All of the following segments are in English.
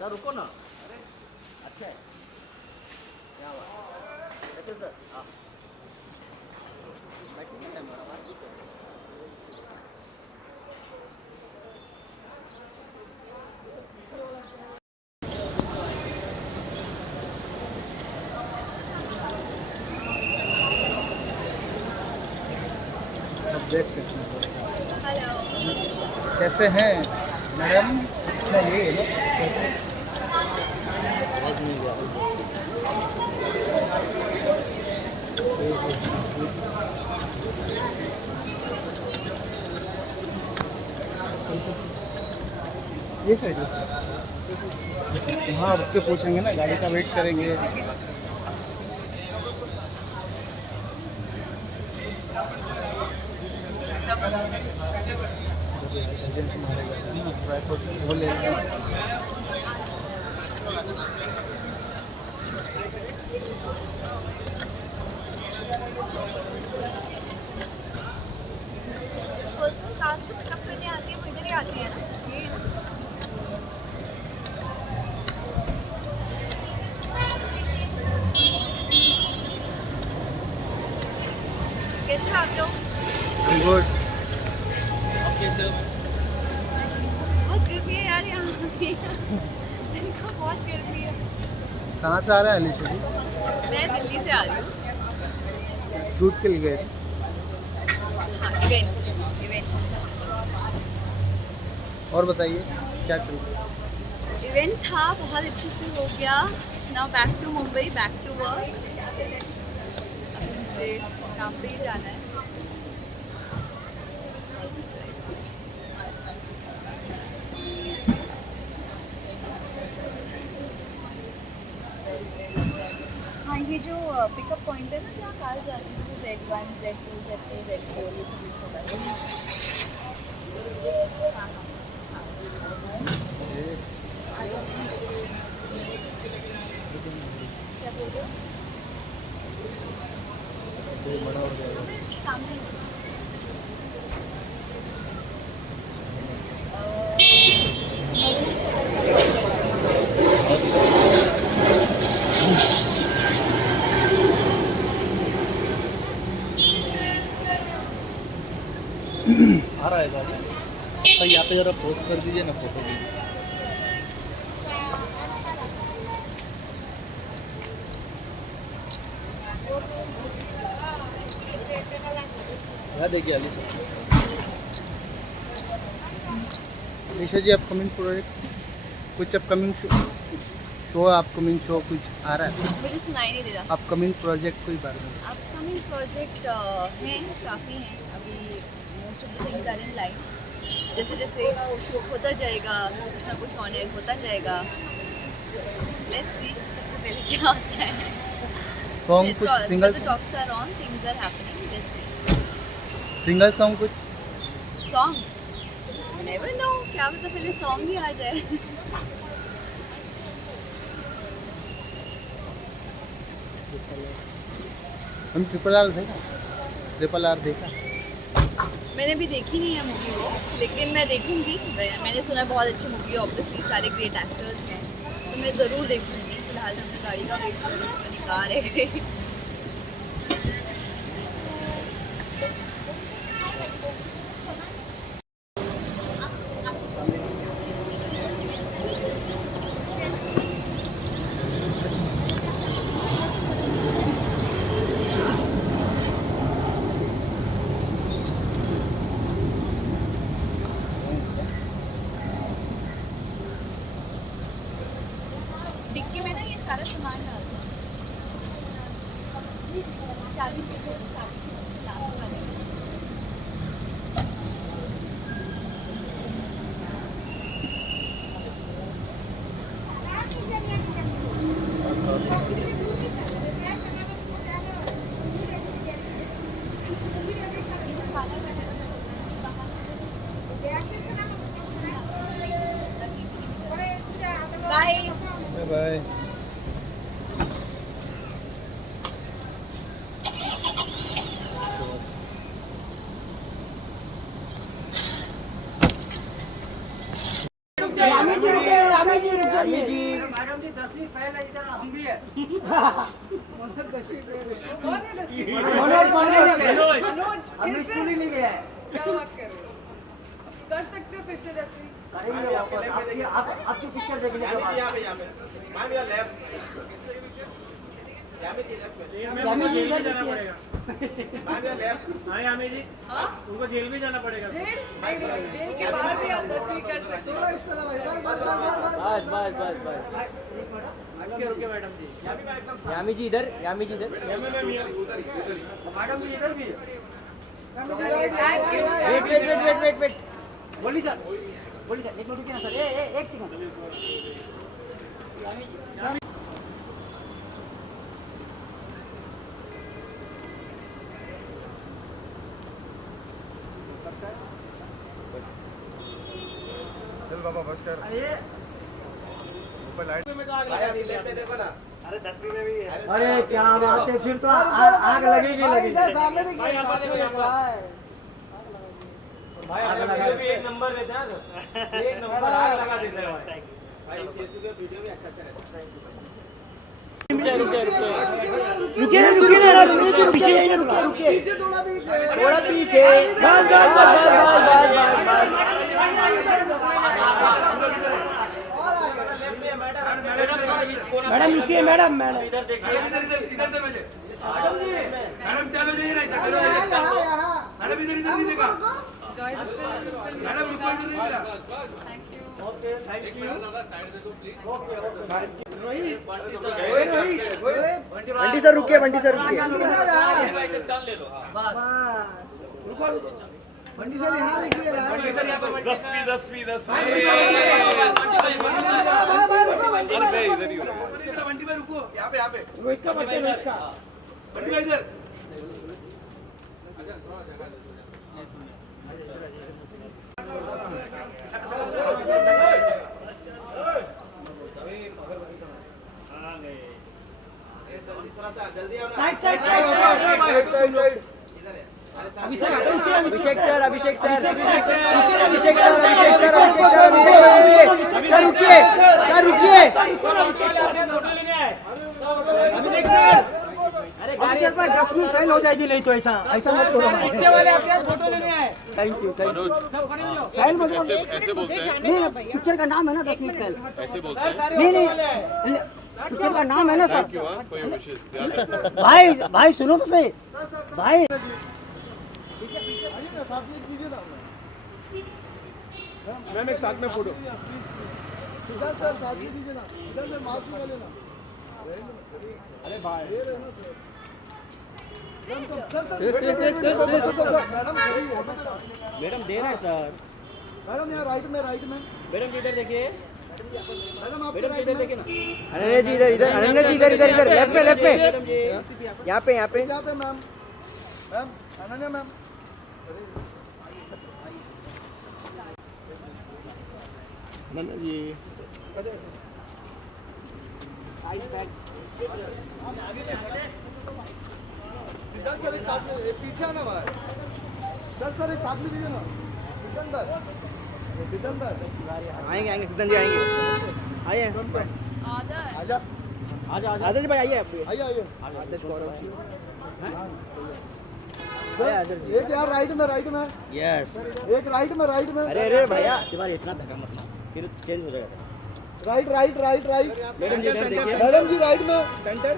Sir रुको ना। अरे अच्छा है, क्या बात। कैसे सर? हाँ बैठिए ना, हमारा बात ठीक है। सब्जेक्ट कितना कैसे हेलो। कैसे हैं मैडम? इतना ये है ना कैसे? आवाज़ नहीं गया। ये साइड हाँ रुक के पूछेंगे ना, गाड़ी का वेट करेंगे। एजेंट मारेगा ना, ट्राईपोड वो ले लेना। पर्सनल कार से पिकअप करने आती है, वो इधर ही आती है ना, ये है ना? कैसे हो आप लोग? गुड। आप कैसे हो? बहुत गर्मी है यार यहाँ पे। दिन को बहुत गर्मी है। कहाँ से आ रहा है अलीशा जी? मैं दिल्ली से आ रही हूँ। शूट के लिए गए थे? हाँ, इवेंट और बताइए क्या चल रहा है? इवेंट था, बहुत अच्छे से हो गया। Now back to Mumbai, back to work. अभी मुझे काम पे ही जाना है। हाँ, ये जो पिकअप पॉइंट है ना, जहाँ कार जाती है, Z1, Z2, Z3, Z4, ये सब लिखा हुआ है। हाँ हाँ हाँ। क्या बोल रहे हो? बड़ा हो जाएगा। सामने आ रहा है गाड़ी। सर यहाँ पे ज़रा पोस्ट कर दीजिए ना फोटो भी। यहाँ देखिए अली सर। अलीशा जी अपकमिंग प्रोजेक्ट कुछ अपकमिंग शो अपकमिंग शो कुछ आ रहा है? मुझे सुनाई नहीं दे रहा। अपकमिंग प्रोजेक्ट कोई बारे में? अपकमिंग प्रोजेक्ट हैं, काफ़ी हैं अभी। Most of the things are in line. जैसे जैसे शो होता जाएगा, कुछ ना कुछ ऑन एयर होता जाएगा। लेट्स सी सबसे पहले क्या होता है। सॉन्ग कुछ single talks are on, things are happening. Let's see. Single song कुछ? सॉन्ग नेवर नो, क्या पता पहले सॉन्ग ही आ जाए। हम RRR देखा? RRR देखा? मैंने भी देखी नहीं है मूवी वो, लेकिन मैं देखूंगी। मैंने सुना बहुत अच्छी मूवी है, ऑब्वियसली सारे ग्रेट एक्टर्स हैं, तो मैं ज़रूर देखूंगी। फिलहाल हमने गाड़ी का वेट कर रही हूँ, कार है। डिक्की में ना ये सारा सामान डाल दो। चाबी से दो, चाबी से लास्ट वाले में। ये जो खाना मैंने छोड़ना है बाहर। Bye. Bye bye. Yami ji madam ji 10वीं फेल है, इधर हम भी है। कौन है 10वीं? मनोज मनोज हम फिर स्कूल ही से नहीं गया है। क्या बात कर रहे हो? कर सकते हो फिर से 10वीं? करेंगे वापस आपकी पिक्चर देखने के बाद। यामी जी इधर देखिए। हाँ? उनको जेल भी जाना पड़ेगा। जेल? नहीं नहीं, जेल के बाहर भी आप 10वीं कर सकते हो। बस बस बस बस। रुके मैडम जी। यामी जी इधर, यामी जी इधर। मैडम जी इधर भी। वेट। बोली सर, एक मिनट रुकिए ना सर, एक सेकंड। चल बाबा बस कर ऊपर लाइट अरे क्या बात है, फिर तो आग लगेगी। भाई आपका भी एक नंबर रहता है, एक नंबर आग लगा देता है भाई। वीडियो भी अच्छा रहता है। रुकिए थोड़ा पीछे। बस मैडम रुकिए, मैडम इधर देखिए। मैडम चलो जाइए ना मैडम इधर नहीं देखा। Enjoy the film. मैडम रुको इधर नहीं मिला। Thank you. बंटी सर रुकिए। भाई से टर्न ले लो। हाँ। बंटी सर यहाँ देखिए। 10वीं। बंटी भाई रुको, यहाँ पे रोहित का बच्चा, रोहित का। बंटी भाई इधर। साइड। अभिषेक सर रुकिए। अरे गाड़ी पर 10वीं फेल हो जाएगी, नहीं तो ऐसा मत करो। फोटो लेने आए। Thank you. फेल मतलब ऐसे बोलते हैं। नहीं, पिक्चर का नाम है ना 10वीं फेल। ऐसे बोलते हैं। नहीं, पिक्चर का नाम है ना सर। भाई सुनो तो सही भाई। साथ में कीजिए ना मैम, एक साथ में फोटो। इधर सर साथ में कीजिए ना, इधर से मास्क लगा लेना। अरे भाई ये रहे ना सर। मैडम दे रहे हैं सर। मैडम यहाँ राइट में मैडम इधर देखिए। मैडम आप मैडम इधर देखिए ना। अनन्या जी इधर अनन्या जी इधर लेफ्ट में यहाँ पे यहाँ पे ma'am Ananya ma'am. Siddharth sir एक साथ में, पीछे आना भाई। सिद्धार्थ सर एक साथ में दीजिए ना। सिकंदर आएंगे सिद्धन जी आएंगे। आइए आदर्श भाई आइए आप भी। आइए आदर्श गौरव एक यार राइट में यस। एक राइट में अरे भैया तुम्हारे इतना धक्का मत मारो, फिर चेंज हो जाएगा। राइट मैडम जी इधर देखिए। मैडम जी राइट में सेंटर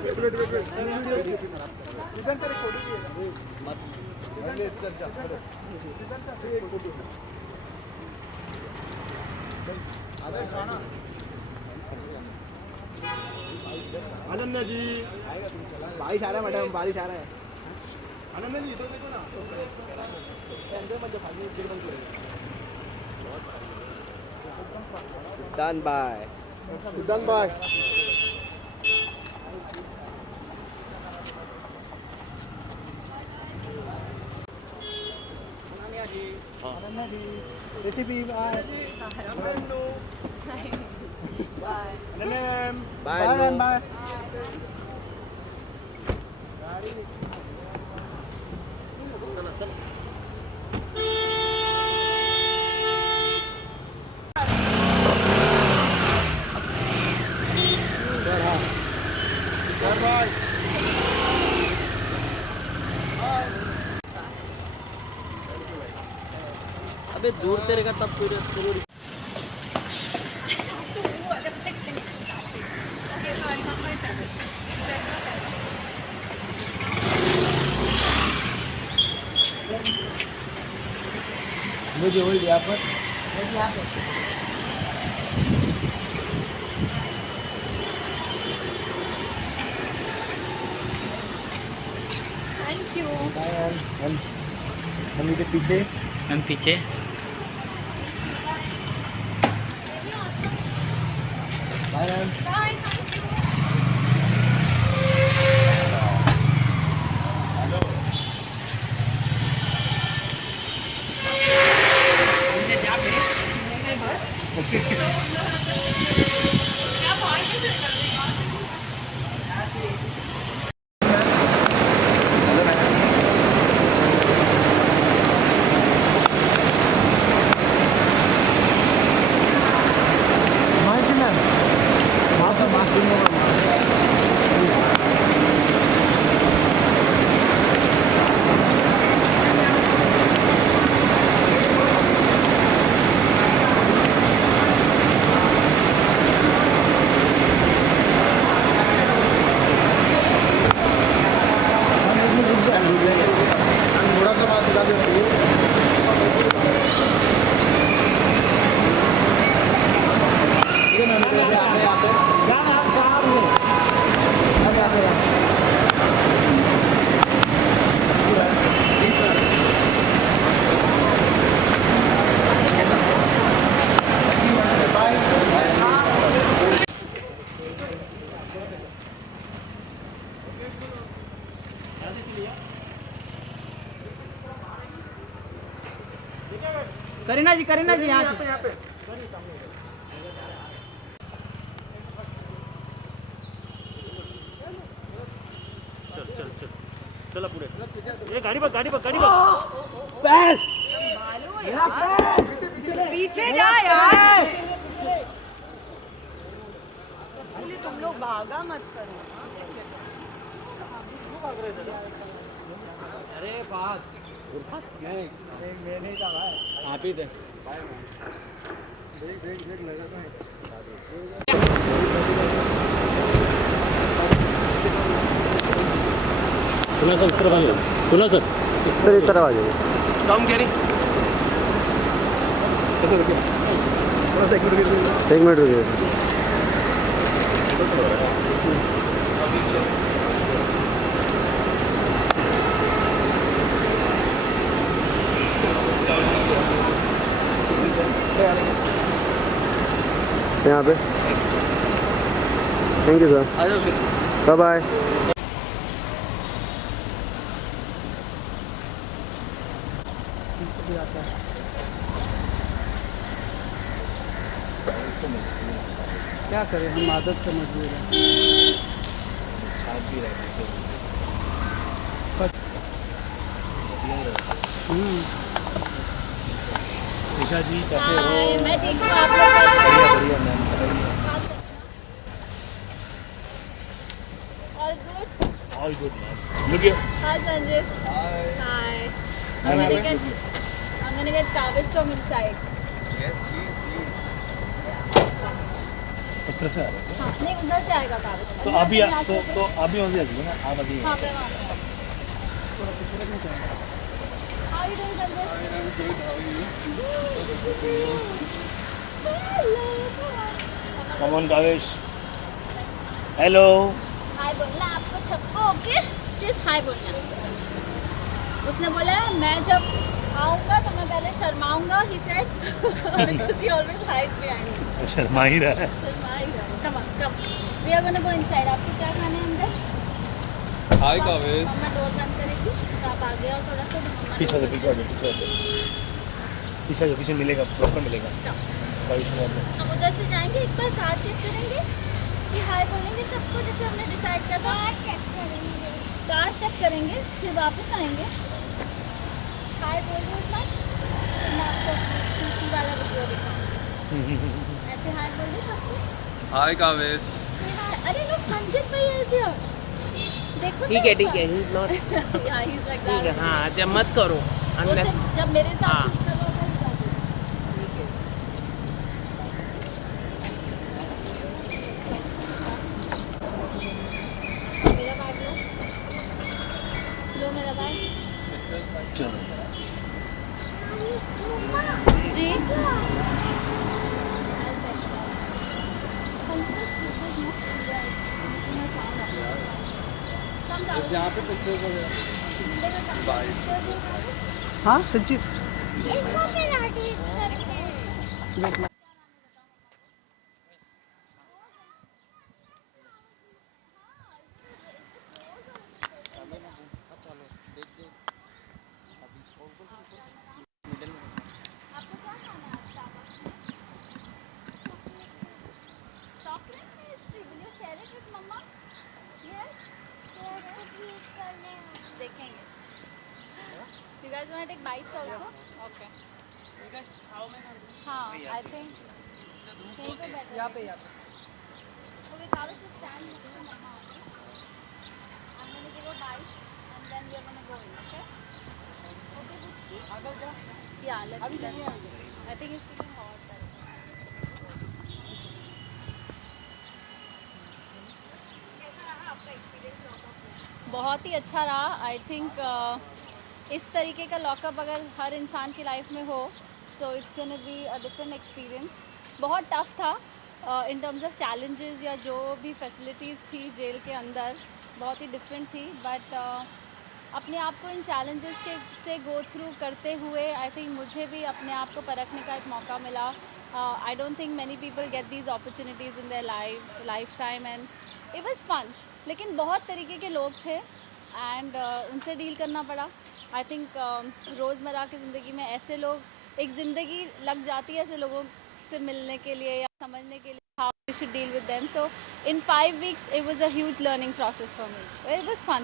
अनन्या जी। बारिश आ रहा है मैडम, बारिश आ रहा है। अनन्या जी इधर देखो ना। सिद्धांत भाई अनन्या जी रेसिपी बाय बाय। अबे दूर से रहेगा तब फिर जरूरी। मुझे होल्ड यहाँ पर थैंक यू। हम इधर पीछे हम पीछे bye ma'am. Bye, thank you. थोड़ा सा बात बता दो। करीना जी यहाँ से चला पूरे ये गाड़ी पर पीछे जा यार। इसलिए तुम लोग भागा मत करो। अरे बात नहीं मैं नहीं था भाई आप ही थे। देख लगा सुना सर सर इस तरफ आ जाइए। कम कह रही थोड़ा सा एक मिनट रुकिए। यहाँ पे थैंक यू सर। आ जाओ सर। Bye bye. क्या करें हम आदत से मजबूर हैं। निशा जी कैसे हो? मैं ठीक हूँ, आप लोग कैसे हैं? बढ़िया मैम बताइए। All good? All good ma'am look here Hi Sanjay. Hi. I'm gonna get Kavish from inside. अच्छा हाँ, नहीं उधर से आएगा काविश। तो अभी तो अभी वहाँ से आ जाइए ना आप अभी। हाँ मैं वहाँ पे। How are you doing Sanjay? Come on Kavesh hello hi बोलना आपको छक्को ओके, सिर्फ हाय बोलना आपको। उसने बोला मैं जब आऊँगा तो मैं पहले शर्माऊँगा, he said because he always hides behind me. Sharma ही रहा है शर्मा ही रहा है। Come on, come. We are gonna go inside. आपको क्या खाना है अंदर? हाय कावेश। मम्मा डोर बंद करेगी तो आप आगे और थोड़ा सा मम्मा पीछे से पीछे मिलेगा प्रॉपर मिलेगा। हम उधर से जाएंगे, एक बार कार चेक करेंगे कि हाय बोलेंगे सबको जैसे हमने डिसाइड किया था। कार चेक करेंगे फिर वापस आएंगे। हाय बोल दो एक बार, फिर मैं आपको पीसी वाला वीडियो दिखाऊँ। ऐसे हाय बोल दो सबको। हाय कावेश। अरे लोग संजित भाई ऐसे हो देखो। ठीक है he is not yeah, he's like that. हाँ जब मत करो वो अंदर। सिर्फ जब मेरे साथ हाँ। शूट कर रहा था ही जाते थे। यहाँ पे पिक्चर हाँ संचित देखेंगे. You guys want to take bites also? Okay. हाँ, I think. यहाँ पे. Okay, Kavish, just stand next to Mama. I'm gonna give a bite and then we're gonna go in. Okay? Okay, Buchki. Yeah, let's see. I think it's getting hot. That's why. कैसा रहा आपका experience lockup में? बहुत ही अच्छा रहा. I think इस तरीके का लॉकअप अगर हर इंसान की लाइफ में हो so it's gonna be a different experience. बहुत टफ था इन टर्म्स ऑफ चैलेंजेस या जो भी फैसिलिटीज़ थी जेल के अंदर बहुत ही डिफरेंट थी. बट अपने आप को इन चैलेंजेस से गो थ्रू करते हुए आई थिंक मुझे भी अपने आप को परखने का एक मौका मिला. I don't think many people get these opportunities in their lifetime and it was fun. लेकिन बहुत तरीके के लोग थे एंड उनसे डील करना पड़ा. आई थिंक रोज़मर्रा की ज़िंदगी में ऐसे लोग एक ज़िंदगी लग जाती है ऐसे लोगों से मिलने के लिए या समझने के लिए how you should deal with them. So in 5 weeks it was a huge learning process for me. It was fun.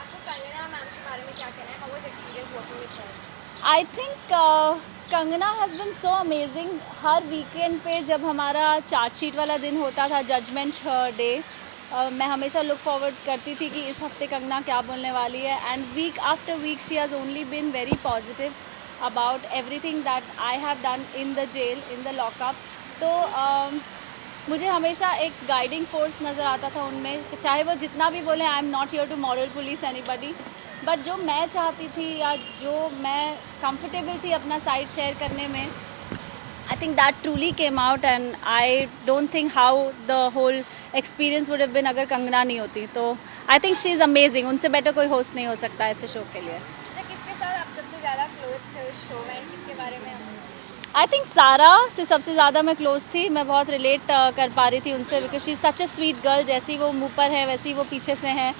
आपको कंगना मैम के बारे में क्या कहना है? How was experience working with her? I think Kangana has been so amazing. हर weekend पे जब हमारा चार्जशीट वाला दिन होता था जजमेंट डे मैं हमेशा लुक फॉरवर्ड करती थी कि इस हफ्ते कंगना क्या बोलने वाली है. And week after week she has only been very positive about everything that I have done in the jail in the lockup. तो मुझे हमेशा एक गाइडिंग फोर्स नज़र आता था उनमें. चाहे वो जितना भी बोले I am not here to moral police anybody. But जो मैं चाहती थी या जो मैं कंफर्टेबल थी अपना साइड शेयर करने में I think that truly came out and I don't think how the whole experience would have been अगर कंगना नहीं होती. तो I think she is amazing. उनसे बेटर कोई होस्ट नहीं हो सकता ऐसे शो के लिए. किसके साथ आप सबसे ज़्यादा क्लोज थे उस शो में? किसके बारे में? I think सारा से सबसे ज़्यादा मैं क्लोज थी. मैं बहुत रिलेट कर पा रही थी उनसे because she is such a sweet girl. जैसी वो मुँह पर है वैसी वो पीछे से हैं.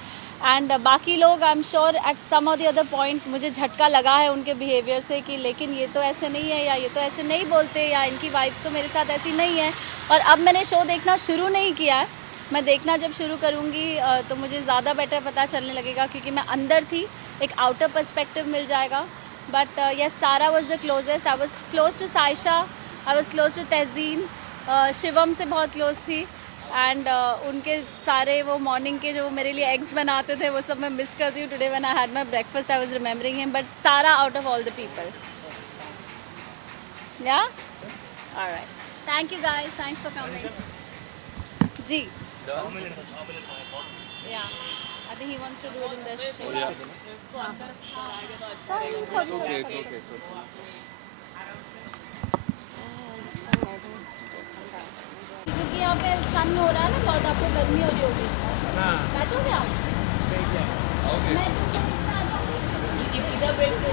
एंड बाकी लोग I am sure at some और द अदर पॉइंट मुझे झटका लगा है उनके बिहेवियर से कि लेकिन ये तो ऐसे नहीं है या ये तो ऐसे नहीं बोलते या इनकी वाइब्स तो मेरे साथ ऐसी नहीं है. और अब मैंने शो देखना शुरू नहीं किया है. मैं देखना जब शुरू करूँगी तो मुझे ज़्यादा बेटर पता चलने लगेगा क्योंकि मैं अंदर थी. एक आउटर पर्सपेक्टिव मिल जाएगा. But yes Sara was the closest. I was close to Saisha. I was close to Tahzeen. Shivam से बहुत क्लोज थी. एंड उनके सारे वो मॉर्निंग के जो मेरे लिए एग्स बनाते थे वो सब मैं मिस करती हूँ. Today when I had my breakfast I was remembering him. But Sara out of all the people. Yeah alright. Thank you guys. Thanks for coming. जी yeah I think he wants to do it in the show. Sorry. क्योंकि यहाँ पे सन हो रहा है ना बहुत आपको गर्मी हो रही होगी. बैठोगे आप? मैं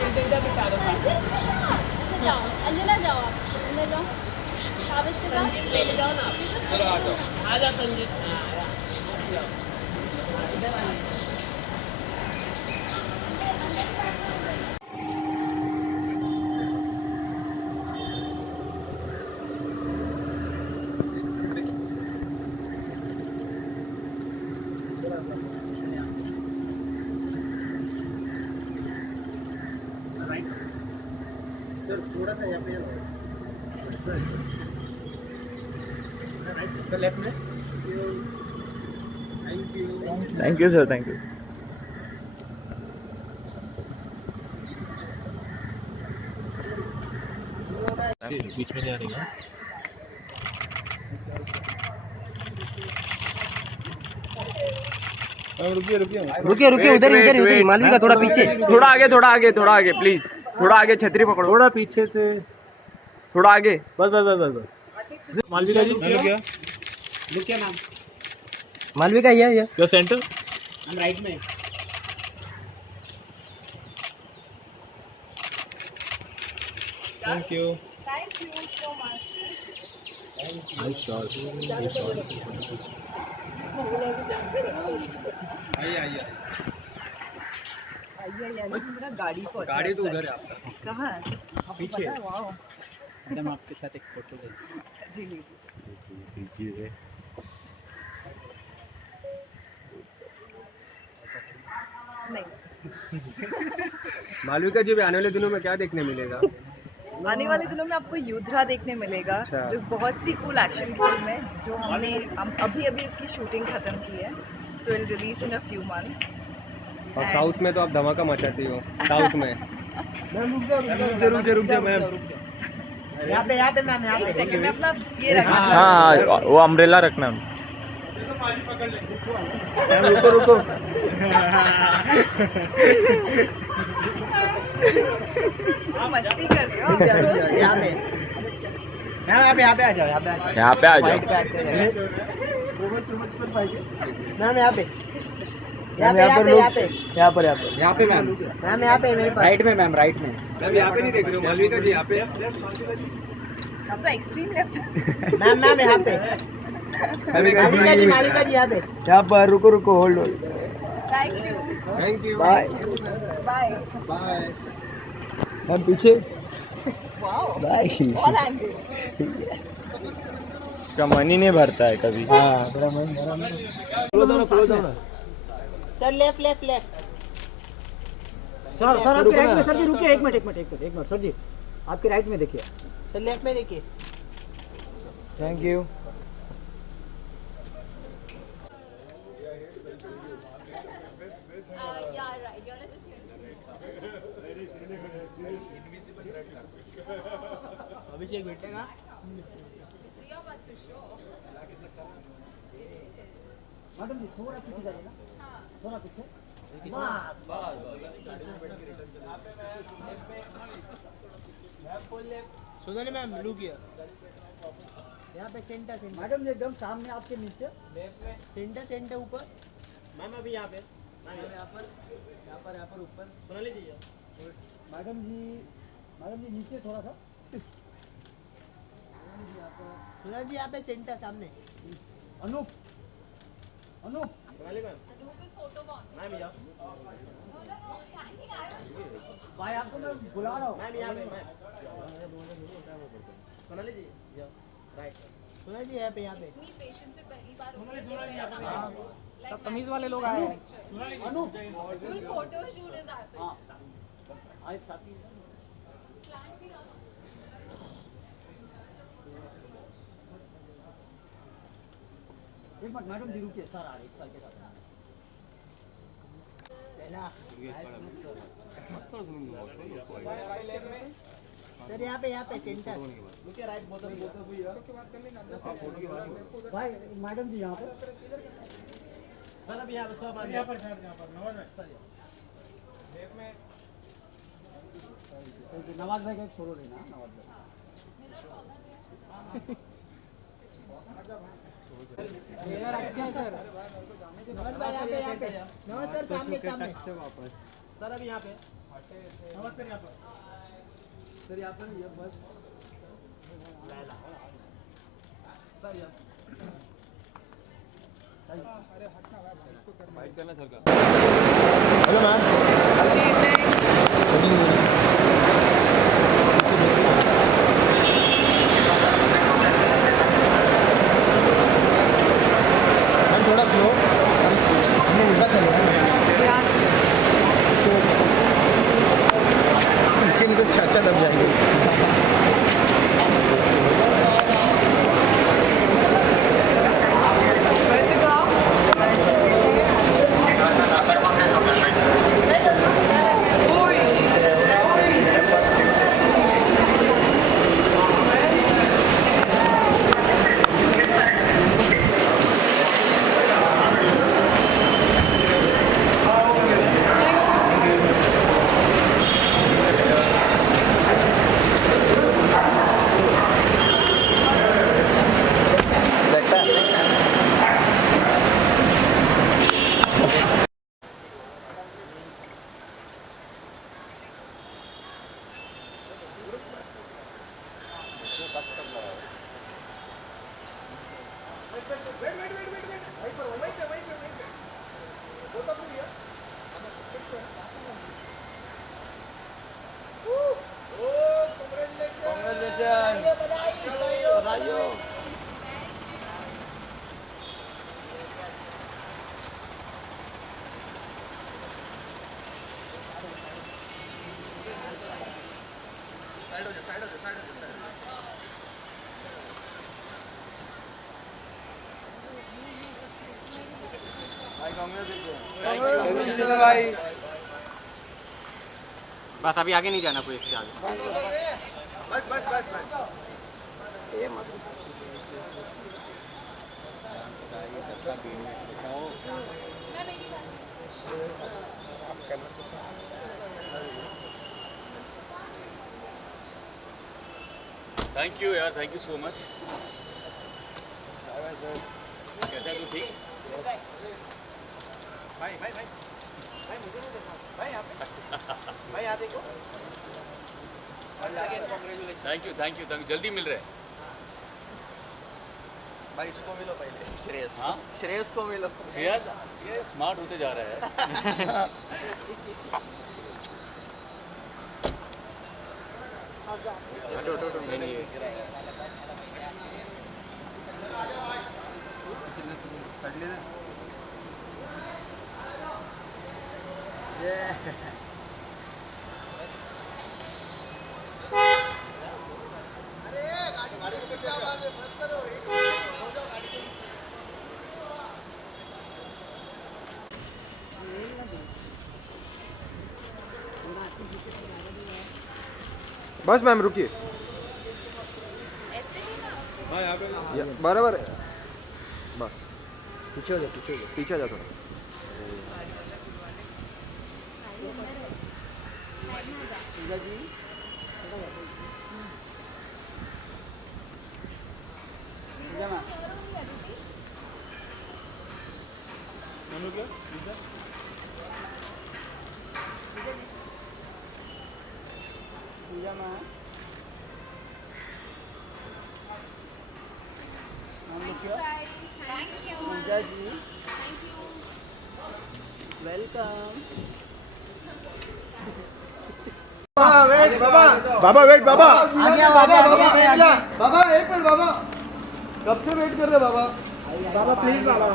अच्छा जाओ अंजना जाओ आप अंदर जाओ. काविश के साथ ले जाओ ना. चलो आ जाओ संजीत. थोड़ा सा यहाँ पे लेफ्ट में. Thank you sir. Thank you. बीच में नहीं आ रही है. रुकिए रुकिए उधर ही मालवी का थोड़ा पीछे. थोड़ा आगे प्लीज. थोड़ा आगे छतरी पकड़ो. थोड़ा पीछे से थोड़ा आगे। बस बस बस बस बस। मालविका जी क्या लुक क्या मैम? मालविका ये योर सेंटर। हम राइट में। Thank you. Thank you so much. Nice shot. आइए आइए। आइए यानी मेरा गाड़ी पहुंचा। गाड़ी तो उधर है आपका। कहाँ है? पीछे। वाओ। मैडम आपके साथ एक फोटो लेंगे। जी लीजिए। दीजिए। नहीं, मालविका जी भी आने वाले दिनों में क्या देखने मिलेगा? आने वाले दिनों में आपको युद्धा देखने मिलेगा, अच्छा। जो बहुत सी कूल एक्शन फिल्म है, जो हम अभी इसकी शूटिंग खत्म की है, so will release in a few months. और साउथ में तो आप धमाका मचाती हो। साउथ में रुक जा मैम। यहाँ पे मैम, यहाँ पे। सेकंड में अपना ये रखना। हाँ वो अम्ब्रेला रखना। मैम रुको रुको। मस्ती कर रहे हो। यहाँ पे मैम, यहाँ पे आ जाओ, यहाँ पे आ जाओ। यहाँ पे आ जाओ। मैम यहाँ पे मैम, यहाँ पे मेरे पास। राइट में मैम, राइट में। मैम यहाँ पे नहीं देख रहे हो? मालविका जी यहाँ पे। अब तो एक्सट्रीम लेफ्ट। मैम यहाँ पे। मालविका जी यहाँ पे। यहाँ पर रुको hold. Thank you. Bye bye. Bye. हम पीछे। Wow, bye. All angle. इसका मन ही नहीं भरता है कभी। हाँ बड़ा मन भरा। Sir left left left. Sir आपके राइट में। सर जी रुकिए, एक मिनट सर जी, आपके राइट में देखिए। सर लेफ्ट में देखिए। Thank you. अभिषेक बैठेगा। मैडम जी थोड़ा पीछे जाइए ना, थोड़ा पीछे। सुनो मैम, लुक हियर। यहाँ पे सेंटर मैडम जी एकदम सामने आपके नीचे। सेंटर ऊपर। मैम अभी यहाँ पे। यहाँ पर ऊपर। सुना लीजिए। मैडम जी नीचे थोड़ा सा। सुना जी यहाँ पे सेंटर सामने। अनूप सुना ली मैम। मैम यहाँ। भाई आपको मैं बुला रहा हूँ। मैम यहाँ पे। मैम सुना लीजिए। राइट। सुना जी यहाँ पे। सब तमीज वाले लोग आए हैं। अनूप आए साथी। एक मिनट मैडम जी रुकिए, सर आ रहे एक साल के साथ। सर यहाँ पे सेंटर। रुकिए, राइट बोतल भाई मैडम जी यहाँ पे। सर अभी यहाँ पे सब आ गया। नवाज भाई का एक सोलो लेना। नवाज भाई यहाँ पे। नवाज सर सामने। सर अभी यहाँ पे। सर यहाँ पर ये बस। सर यहाँ। फाइट करना सर का। Hello ma'am. थोड़ा फ्लो हमने उल्टा चल नीचे नहीं तो चाचा दब जाएंगे। वैसे तो आप भाई बस अभी आगे नहीं जाना कोई इसके आगे। बस बस बस बस थैंक यू यार, थैंक यू सो मच। कैसा है तू, ठीक? भाई भाई भाई भाई मुझे नहीं देखा भाई यहाँ पे भाई यहाँ देखो congratulation. Thank you thank you thank you, जल्दी मिल रहे हैं। भाई इसको मिलो पहले, श्रेयस। हाँ? श्रेयस को मिलो। श्रेयस ये स्मार्ट होते जा रहा है। बस मैम रुकिए बराबर है। बस पीछे हो जाओ, पीछे हो जाओ, पीछे जा थोड़ा। वेट बाबा, बाबा वेट बाबा, बाबा एक मिनट बाबा, कब से वेट कर रहे बाबा? बाबा प्लीज बाबा,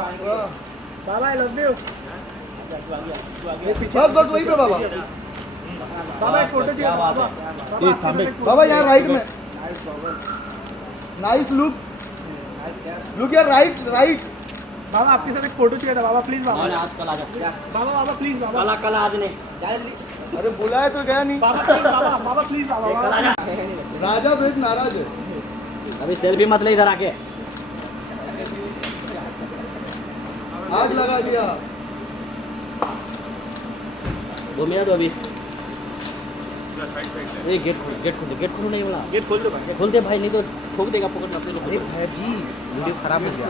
बाबा आई लव यू। बस बस वहीं पे बाबा। बाबा एक फोटो चाहिए बाबा। ये थांबे बाबा, यार राइट में। नाइस लुक, लुक यार राइट राइट। बाबा आपके साथ एक फोटो चाहिए था बाबा, प्लीज बाबा। आज कल आ जा बाबा बाबा प्लीज बाबा। कल आज नहीं अरे बुलाया तो गया नहीं। बाबा प्लीज बाबा, बाबा प्लीज बाबा। राजा बेट नाराज है। अभी सेल्फी मत ले इधर आके। आग लगा दिया। वो मेरा तो अभी ये गेट खोलो नहीं वाला। गेट खोल दो खोल दे भाई, नहीं तो ठोक देगा पकड़ अपने लोग। अरे भाई जी वीडियो खराब हो गया।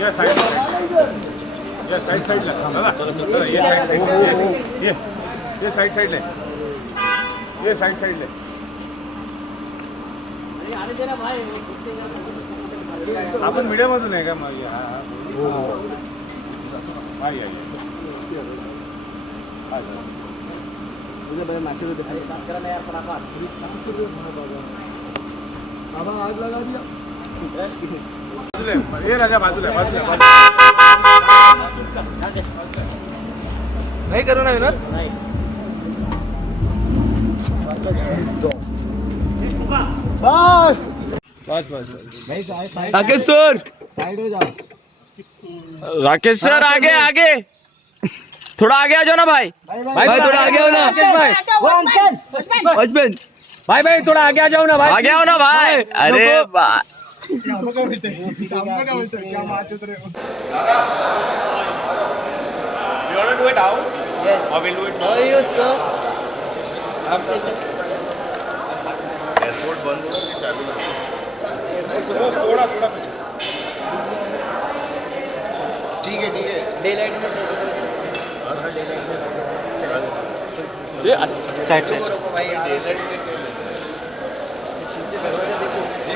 ये साइड साइड ले दादा, चलो चलो ये साइड साइड ये साइड साइड ले, ये साइड साइड ले। अरे आने दे ना भाई। आपण मीडिया मधून आहे का मग? आई आई मुझे भाई माछी को दिखाई काम करा ना यार फटाफट। बाबा आग लगा दिया। बाजूला ये राजा, बाजूला बाजूला नहीं करो ना विनोद। नहीं बस बस भाई साइड राकेश सर, साइड हो जाओ। राकेश सर आगे आगे, थोड़ा आगे आ जाओ ना भाई। भाई थोड़ा आगे आओ ना भाई। बचपन भाई भाई थोड़ा आगे आ जाओ ना भाई। आगे आओ ना भाई। अरे भाई क्या माच उतरे हो? You want to do it now? Yes. Or we'll do it How are you, sir? Airport बंद होगा कि चालू है? थोड़ा थोड़ा पीछे। ठीक है ठीक है। Daylight में साइड साइड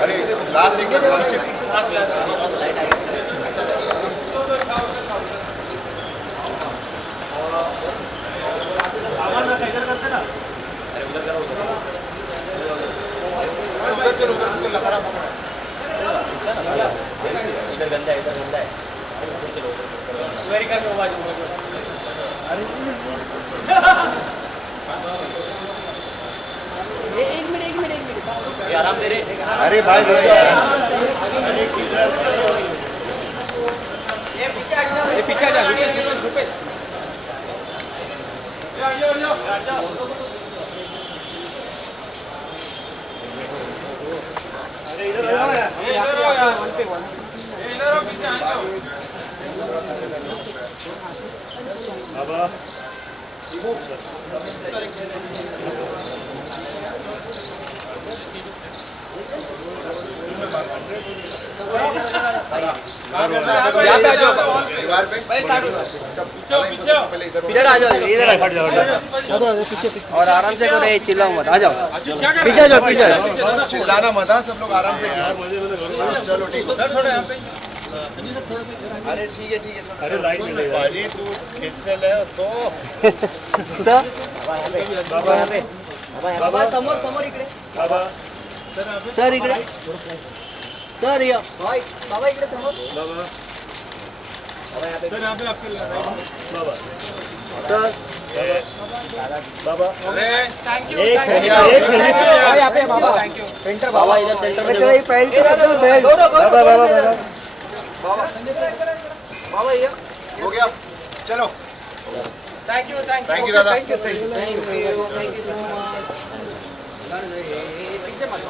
अरे लास्ट एक अरे भाई दीवार पे इधर आ जाओ, इधर आ जाओ, और आराम से करो, चिल्लाओ मत, आ जाओ पीछे जाओ, पीछे चिल्लाना मत, हाँ, सब लोग आराम से चलो ठीक है। अरे ठीक है ठीक है। अरे लाइन भाजी तू खींच से ले तो बाबा समोर समोर इकडे, सर इकडे, सर या भाई, बाबा इकडे समोर, सेंटर बाबा इधर सेंटर में बाबा ये हो गया, चलो थैंक यू थैंक यू दादा। Thank you so much. पीछे मत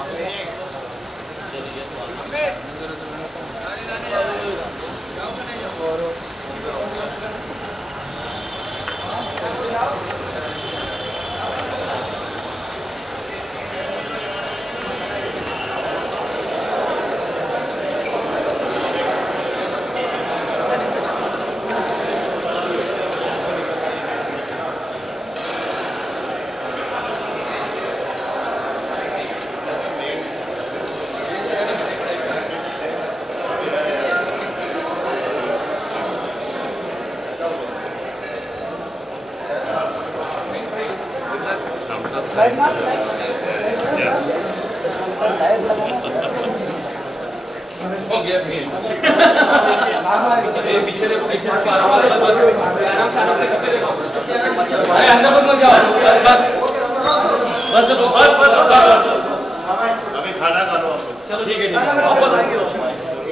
अभी खाना खा लो आप लोग। चलो ठीक है, वापस आएंगे।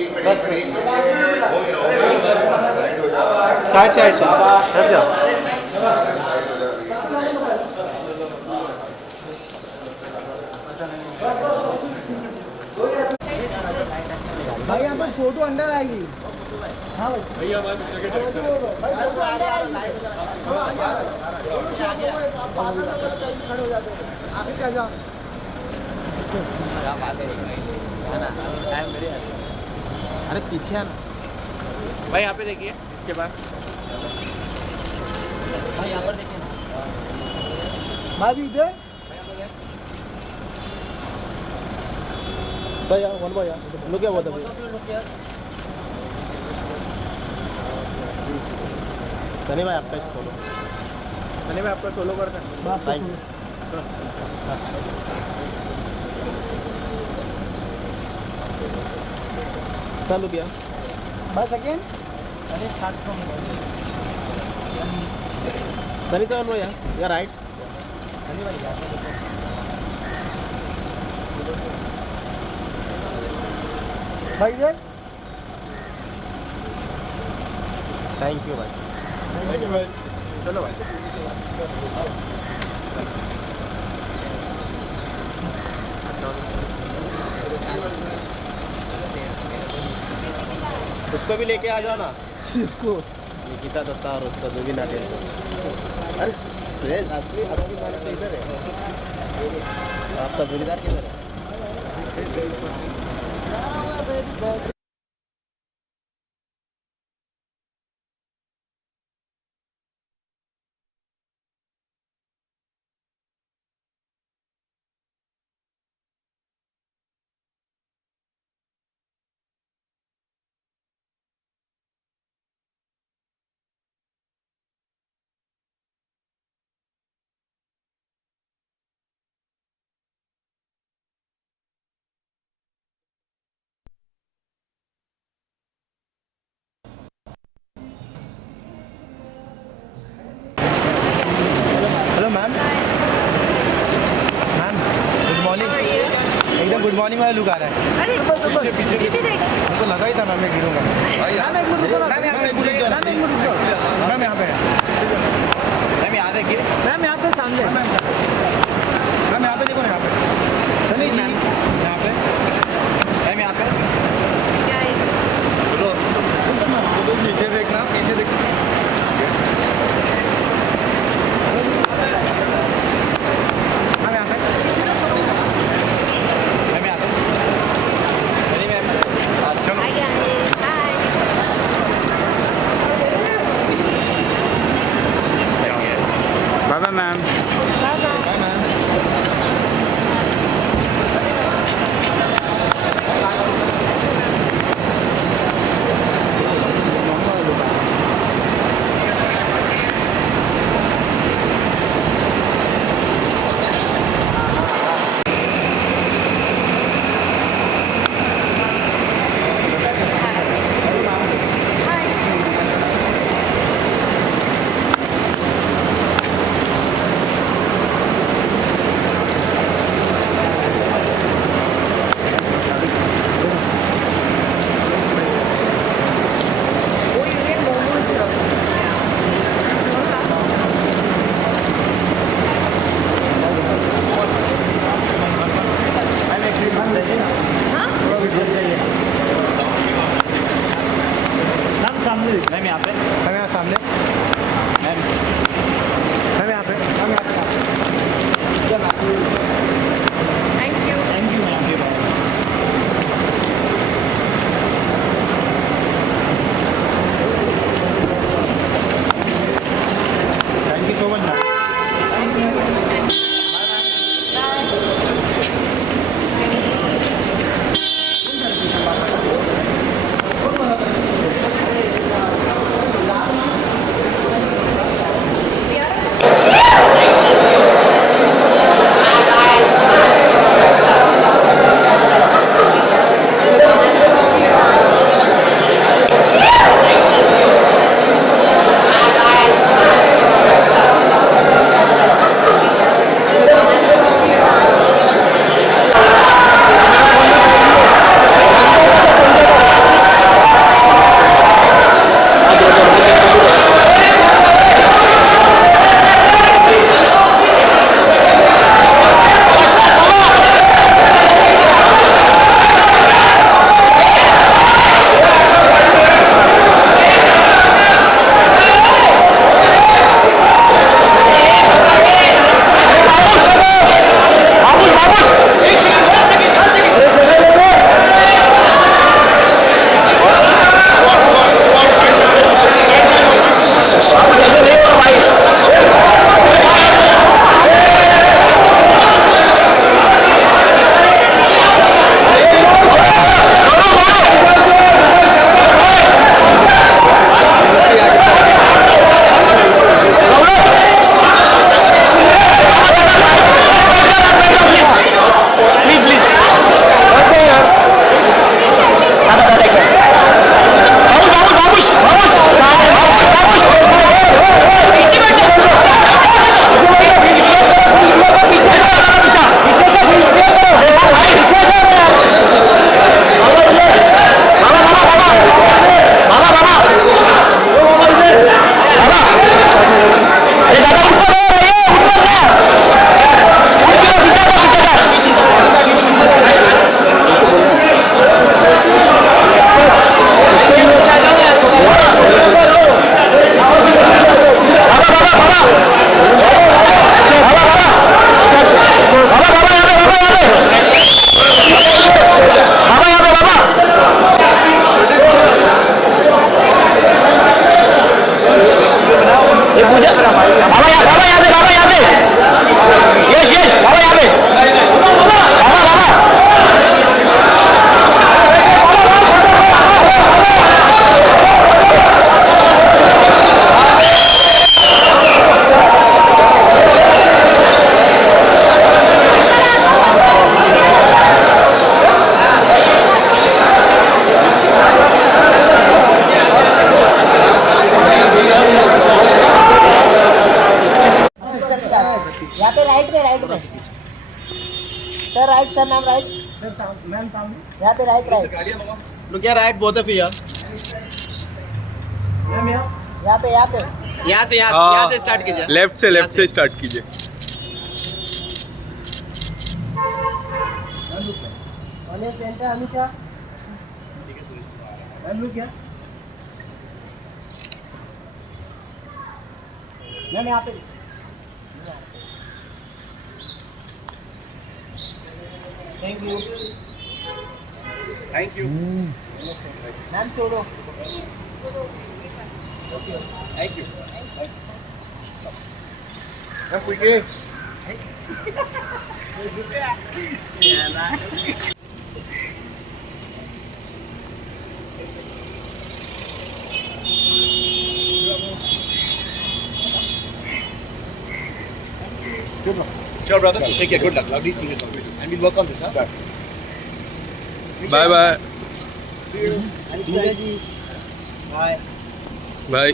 एक मिनट साइड साइड से हट जाओ। भाई यहाँ पर फोटो अंदर आएगी। हाँ भाई भैया हमारे पिक्चर के डायरेक्टर खड़े हो जाते हैं, आगे क्या जाओ। अरे पीछे आना भाई यहाँ पे देखिए, इसके बाद भाई, यहाँ पर देखिए ना भाई, इधर भाई यार, वन भाई यार, लोग क्या बोलते हैं सनी भाई, आपका सोलो, सनी भाई आपका सोलो करता है भाई चालू किया भाई, सेकेंड अरे सनी से वन भाई, या राइट सनी भाई, भाई इधर, थैंक यू भाई, चलो भाई। उसको भी लेके आ जाओ ना, इसको निकिता दत्ता और उसका जो भी नाटे, अरे असली असली वाला तो इधर है, आपका जोड़ीदार किधर है? जवानी में लुक आ रहा है। अरे पीछे देख। हमको लगा ही था मैम मैं गिरूंगा। मैम एक मिनट रुको, मैम यहाँ पे मैम यहाँ देखिए, मैम यहाँ पे सामने मैम यहाँ पे देखो ना, यहाँ पे चलिए मैम यहाँ पे मैम यहाँ पे Guys, पीछे देखना, पीछे देखना। मैम यहाँ पे मैम यहाँ पे चलिए मैम चलो। hi guys, hi. Bye bye ma'am. Bye ma'am. Ma'am यहाँ पे मैम यहाँ सामने मैम मैम यहाँ पे मैम यहाँ पे Thank you. Thank you ma'am. Thank you so much ma'am. यहाँ पे राइट में sir, right sir, ma'am right. यहाँ पे right Look here, right, both of you. यहाँ पे यहाँ से स्टार्ट कीजिए. लेफ्ट से स्टार्ट कीजिए. सेंटर हमेशा मैम लुक क्या मैम यहाँ पे थैंक यू मैम छोड़ो thank you ma'am quickly. Sure, brother. Take care. Good luck. Lovely seeing you. And we'll work on this, huh? Bye bye. Anita ji bye bye.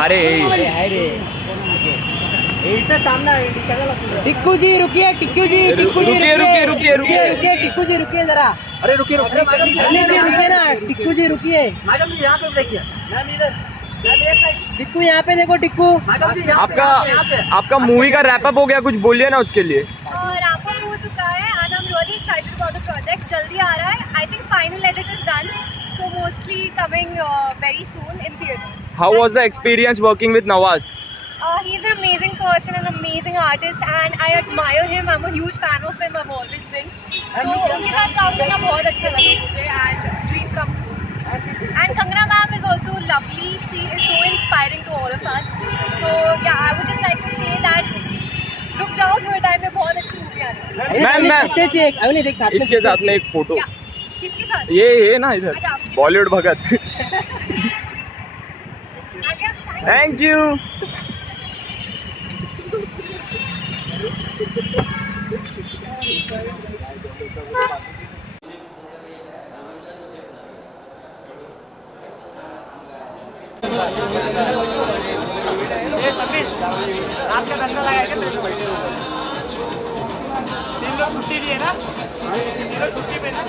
अरे टिक्कू जी रुकिए टिक्कू जी रुकिए. टिक्कू जी रुकिए जरा अरे रुकिए रुकिए ना टिक्कू जी रुकिए मैडम जी यहाँ पे देखिए टिक्कू यहाँ पे देखो टिक्कू आपका मूवी का रैप अप हो गया, कुछ बोलिए ना उसके लिए. रैप अप हो चुका है and I am really excited about the project. जल्दी आ रहा है. I think final edit is done, so mostly coming very soon in theatre. How was the experience working with Nawaz? He's an amazing person, an amazing artist, and I admire him. I'm a huge fan of him. I've always been. So उनके साथ काम करना बहुत अच्छा लगा मुझे and dream come true. And Kangana ma'am is also lovely. She is so inspiring to all of us. So yeah, I would just like to say that रुक जाओ थोड़े टाइम में बहुत अच्छी मूवी आ रही है. मैम इसके साथ में एक फोटो. क्या? किसके साथ? ये ना इधर अच्छा, बॉलीवुड भगत. Thank you. आपका धंधा लगाएगा 3 लोग छुट्टी लिए ना 3 लोग छुट्टी पे ना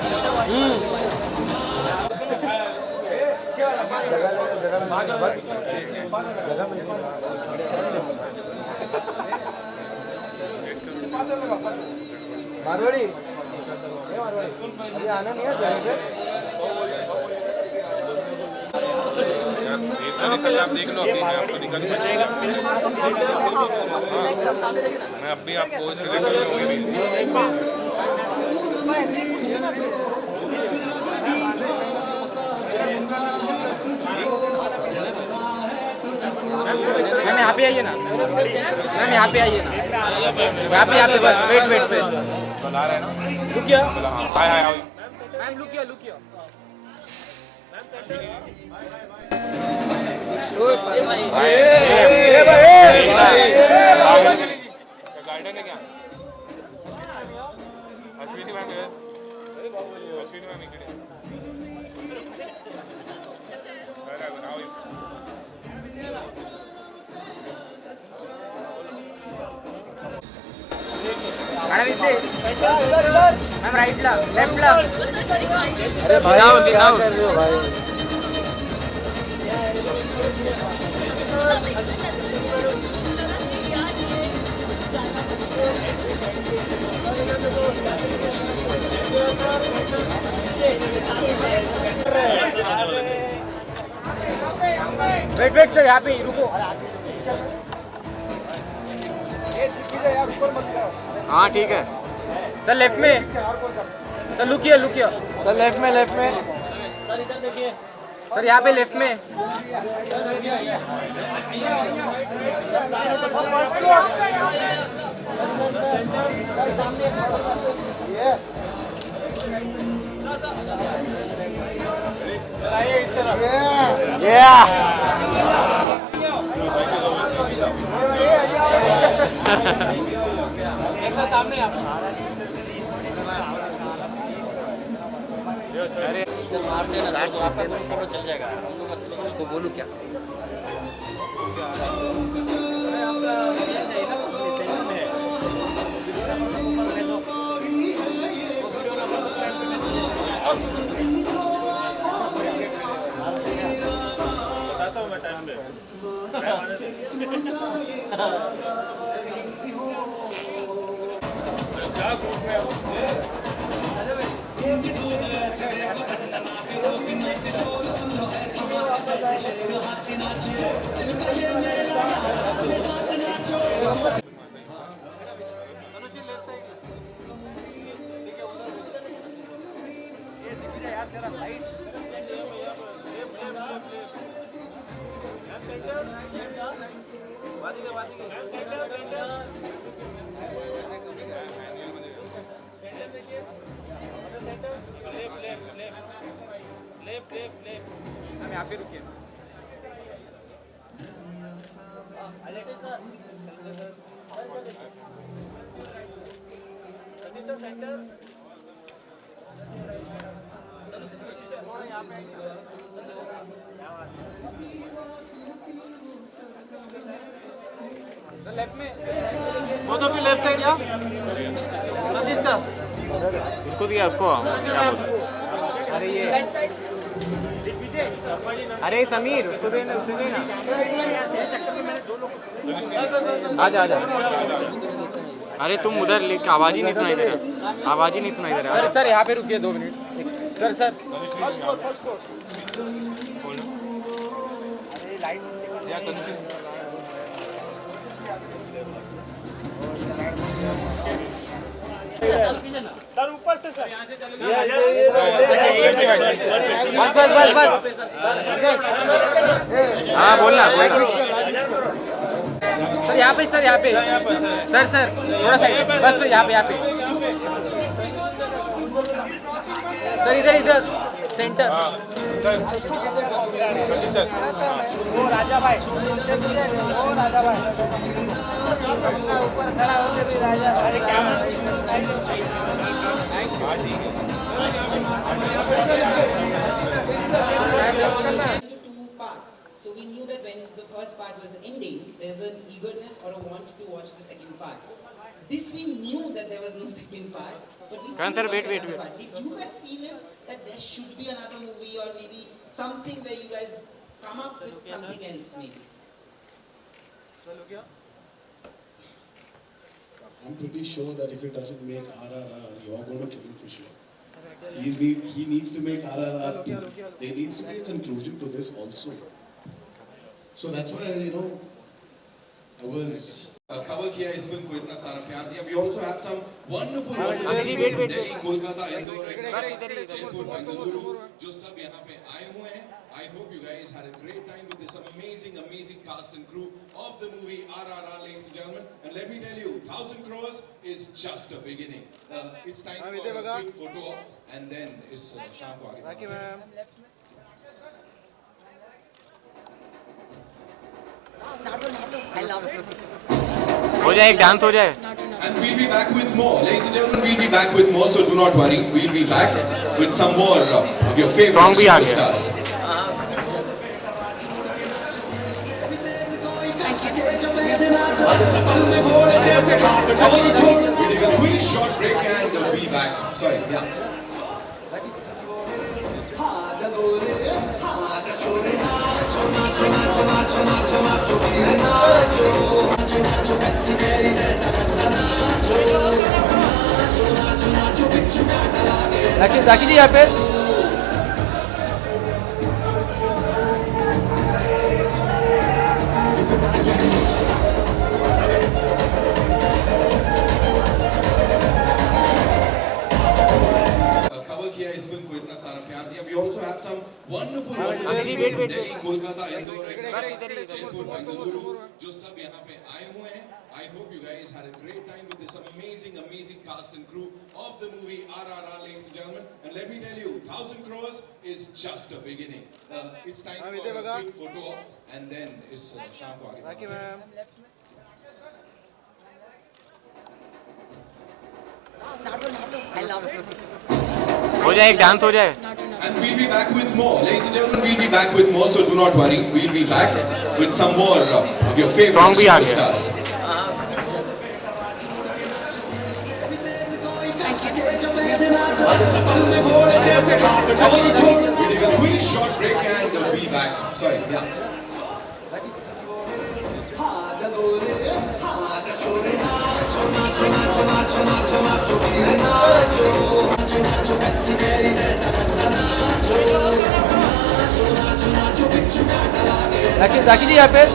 मारवाड़ी अभी आना नहीं है. आप देख लो अभी मैं आपको निकल मैं अभी आपको सिलेक्ट मैम यहाँ पे आइए ना. मैम यहाँ पे आइए ना. यहाँ पे बस वेट बुला रहे हैं ना. रुकिए. हाय हाय मैम लुकिए. गार्डन है क्या? अश्विनी मैम इकडे. मॅडम इथे मॅम राईटला लेफ्टला. अरे भाई क्या कर रहे हो भाई. वेट सर यहाँ पे रुको. हाँ ठीक है सर. लेफ्ट में सर. लुकिए सर लेफ्ट में सर इधर देखिए सर. यहाँ पे लेफ्ट में. चल जाएगा. उसको बोलूं क्या? मैम यहाँ पे रुकिए लेफ्ट में वो तो भी लेफ्ट साइड या रंजीत सर उसको दिया उसको क्या बोल अरे ये अरे समीर उसको देना उसे देना आजा आजा अरे तुम उधर लेके आवाज ही नहीं सुनाई दे रहा आवाज ही नहीं सुनाई दे रहा अरे सर यहाँ पे रुकिए 2 मिनट सर सर अरे लाइट या कंडीशन सर ऊपर से सर बस बस बस बस हाँ बोलना सर यहाँ पे सर सर थोड़ा साइड बस फिर यहाँ पे सर इधर सेंटर वो राजा भाई ऊपर खड़ा होकर भी राजा अरे क्या So we knew that when the first part was ending, there's an eagerness or a want to watch the second part. This we knew that there was no second part, but we still sir, wait. part. Did you guys feel it that there should be another movie or maybe something where you guys come up with something else maybe? I'm pretty sure that if it doesn't make RRR, you're going to kill him for sure. He needs to make RRR too. There needs to be a conclusion to this also. So that's why, I was cover kiya is film ko itna sara pyar diya. We also have some wonderful Delhi, Kolkata, Indore, Jaipur, Bengaluru, jo sab yahan pe aaye hue hain. I hope you guys had a great time with this amazing cast and crew of the movie RRR, ladies and gentlemen. And let me tell you, 1,000 crores is just a beginning. It's time for a quick photo and then is Sham ko aage. Thank you, ma'am. I love it. हो जाए एक dance हो जाए And we'll be back with more. Ladies and gentlemen, we'll be back with more, so do not worry. We'll be back with some more of your favorite superstars. We'll take a quick short break and we'll be back. Sorry, yeah. जाकी जी यहाँ पे We also have some wonderful Delhi, Kolkata, Indore, Jaipur, Bengaluru, jo sab yahan pe aaye hue hain. I hope you guys had a great time with this amazing cast and crew of the movie RRR, ladies and gentlemen. And let me tell you, 1,000 crores is just a beginning. It's time for a quick photo and then is Sham ko aage. Thank you, ma'am. I love it. हो जाए एक dance हो जाए And we'll be back with more. Ladies and gentlemen, we'll be back with more, so do not worry. We'll be back with some more of your favorite superstars. We'll take a quick short break and we'll be back. Sorry, yeah. जाकी जी यहाँ पे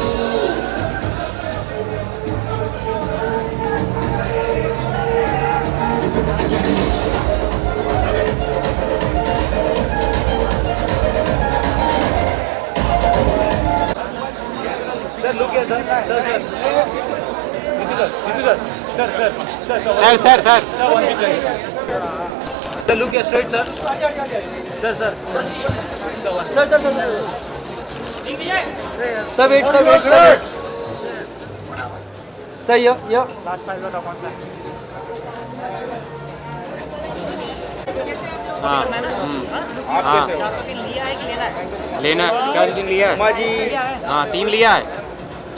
Sir, look here, sir. Sir. Sir, one picture. Sir, look here, straight, sir. Sir. Sir, wait sir ये हाँ लेना 4 दिन लिया है हाँ 3 लिया है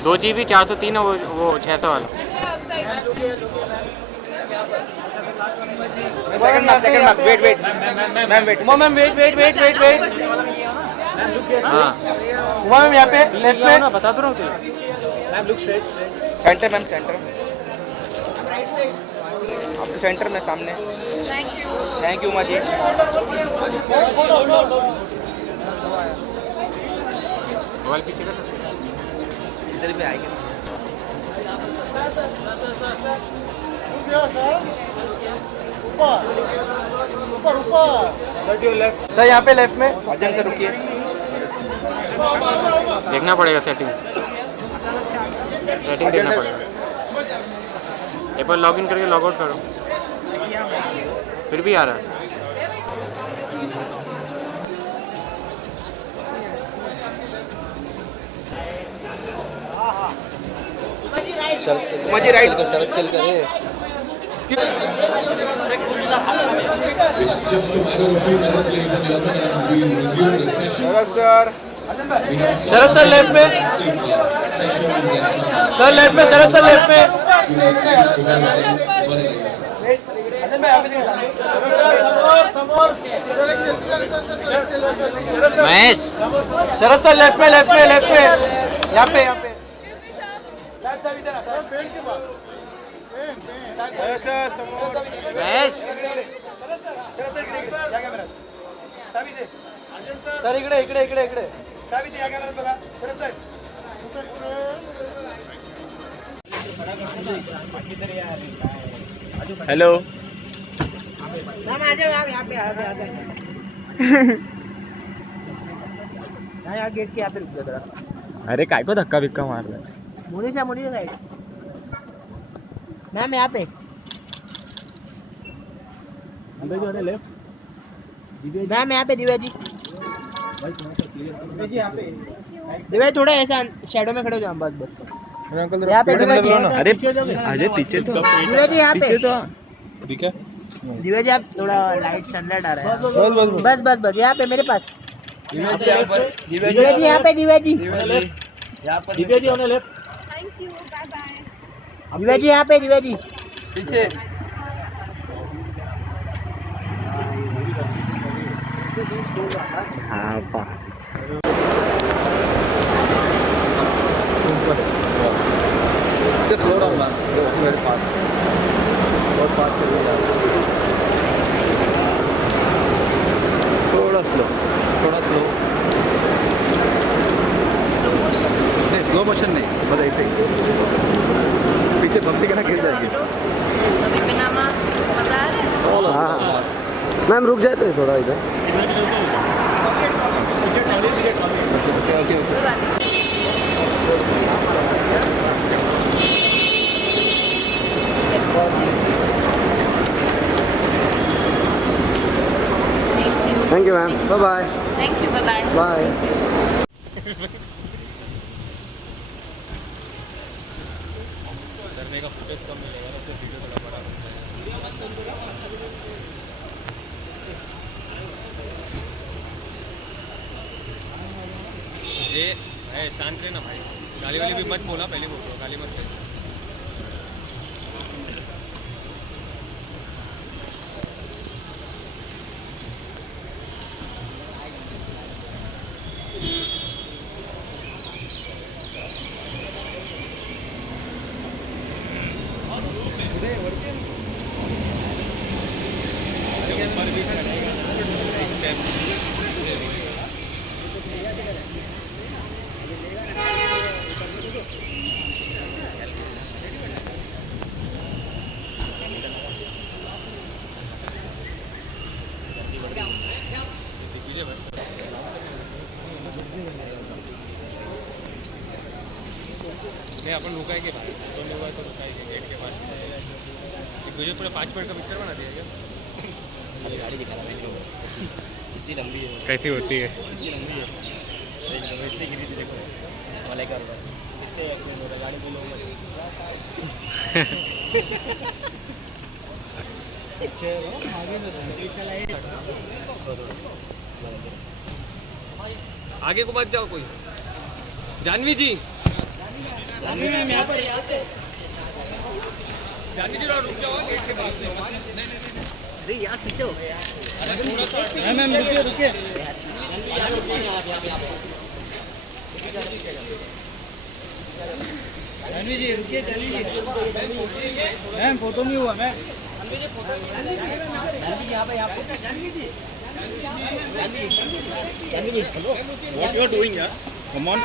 2 GB 403 है वो 600 वाला मैम वेट हाँ मैम यहाँ पे लेफ्ट में बता दो रहा हूँ सेंटर मैम सेंटर आपके सेंटर में सामने थैंक यू माँ जी मोबाइल पीछे कर सकते इधर भी आएंगे सर यहाँ पे लेफ्ट में अर्जन से रुकिए देखना पड़ेगा सेटिंग देखना पड़ेगा एक बार लॉगिन करके लॉग आउट करो फिर भी आ रहा है मुझे राइट को शरद चल करे It's just a matter of few minutes, ladies and gentlemen, and we resume the session. Sharad sir left में सर लेफ्ट में शरद सर लेफ्ट में महेश शरद सर लेफ्ट में यहाँ पे महेश सर इकडे हेलो गेट के यहाँ पे रुक जा जरा अरे काय को धक्का बिक्का मार रहा है मुनी साइड मैम यहाँ पे मैम यहाँ पे दिव्या जी थोड़ा ऐसा शैडो में खड़े हो जाओ बस यहाँ पे दिव्या जी अरे अजय पीछे तो दिव्या जी यहाँ पे दिखा दिव्या जी आप थोड़ा लाइट सनलाइट आ रहा है बस यहाँ पे मेरे पास दिव्या जी यहाँ पे दिव्या जी ऑन लेफ्ट दिव्या जी यहाँ पे दिव्या जी पीछे हाँ स्लो डाउन मेरे पास और पास थोड़ा स्लो नहीं स्लो मोशन नहीं बस ऐसे ही पीछे भक्ति के ना गिर जाएगी मैम रुक जाते हैं थोड़ा इधर thank you ma'am bye thank you bye bye करने का फुटेज कम मिलेगा ना वीडियो थोड़ा बड़ा बनता है ये शांत रहना भाई गाली वाली भी मत बोला पहले बोल गाली मत कर अपन रुकाएंगे भाई, 2 लोग आए तो रुकाएंगे गेट के पास। मुझे पूरा 5 मिनट का पिक्चर बना दिया क्या? गाड़ी दिखा रहा है इतनी लंबी है, कैसी होती है? इतनी लंबी है, वैसे गिरी थी देखो वाले कर रहा है, इससे एक्सीडेंट हो रहा है, गाड़ी को लोग आगे को मत जाओ कोई। जानवी जी, जानवी मैम यहाँ से जानवी जी रुक जाओ गेट के पास से। अरे यार पीछे हो गया, थोड़ा सा मैम रुकिए रुकिए, जानवी जी रुकिए, जानवी जी मैम फोटो नहीं हुआ मैम, जानवी जी यहाँ पे Janvi ji hello, what you are doing यार, कम ऑन।